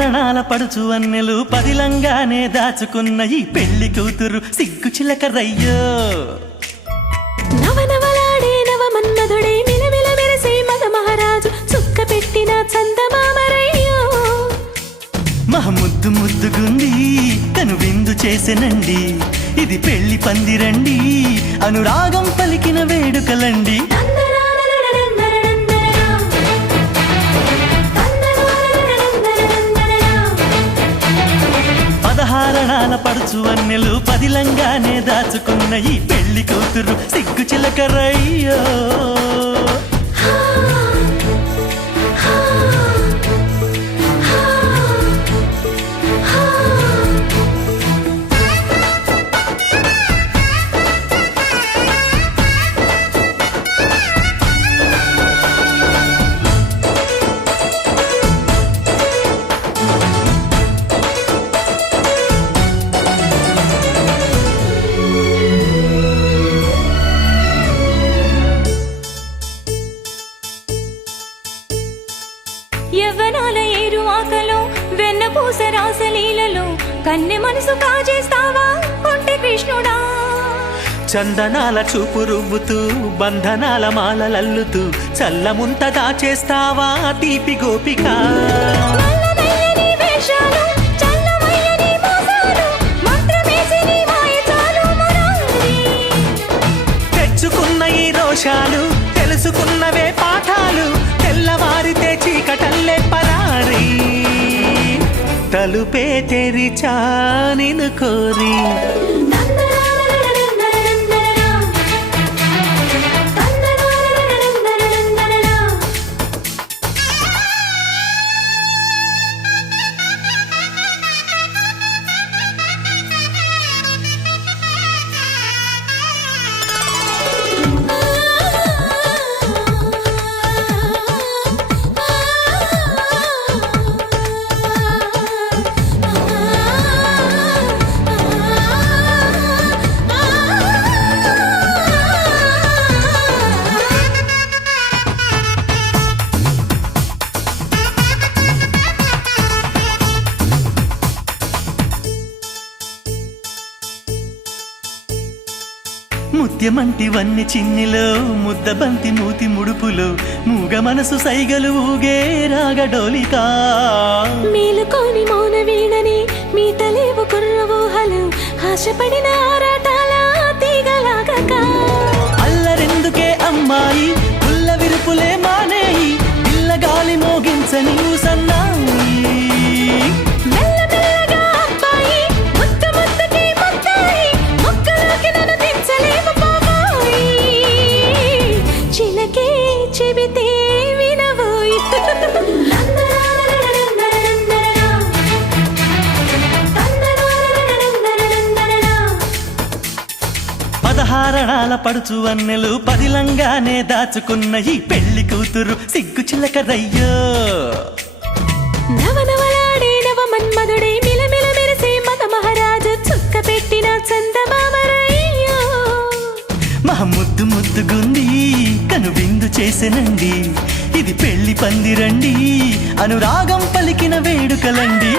పదహారణాల పడుచు అన్నెలు పదిలంగానే దాచుకున్న ఈ పెళ్లి కూతురు సిగ్గు చిలకరయ్యో. నవనవలాడే నవ మన్మధుడే మిలమిల మెరిసే మగ మహారాజు చుక్క పెట్టిన చందమామరయ్యో. మహముద్దు ముద్దుగుంది కను విందు చేసెనండి, ఇది పెళ్లి పందిరండి అనురాగం పలికిన వేడుకలండి. పదహారణాల పడుచు అన్నెలు పదిలంగానే దాచుకున్న ఈ పెళ్లి కూతురు సిగ్గు చిలకరయ్యో. యవ్వనాల ఏరు ఆకలో వెన్న పూస రాసలీలలో కన్నె మనసు కాజేస్తావా కొంటె కృష్ణుడా. చందనాల చూపు రువ్వుతూ బంధనాల మాలలల్లుతూ చల్లముంత దాచేస్తావా తీపి గోపిక. నల్లనయ్యని వేషాలు, చల్లమయ్యని మోసాలు, మంత్రమేసి నీ మాయ చాలు మురారి. తెచ్చుకున్న ఈ రోషాలు తెలుసుకున్నవే పాఠాలు, తెల్లవారితే చీకటల్లే పరారి. తలుపే తెరిచా నిన్ను కోరి. ముత్యమంటివన్నీ చిన్నిలో ముద్దబంతి మూతి ముడుపులో మూగ మనసు సైగలు ఊగే రాగడోలికా. మేలుకోని మౌన వీణని మీటలేవు కుర్రవూహలు ఆశపడిన ఆరాటాల తీగలాగక. అల్లరెందుకే అమ్మాయి పుల్ల విరుపులే మానేయి, పిల్లగాలి మోగించని సన్నాయి. మెల్లమెల్లగా అబ్బాయి ముద్దు ముద్దుకి ముద్దాయి, మొక్కలోకి నన్ను దించలేవు పోబోయి. చిలకే చెబితే వినబోయి. పదహారణాల పడుచు అన్నెలు పదిలంగానే దాచుకున్న ఈ పెళ్లి కూతురు సిగ్గు చిలకరయ్యో. నవనవలాడే నవ మన్మధుడే మిలమిల మెరిసే మగ మహారాజు చుక్క పెట్టిన చందమామరయ్యో. మహముద్దు ముద్దుగుంది కను విందు చేసెనండి, ఇది పెళ్లి పందిరండి అనురాగం పలికిన వేడుకలండి.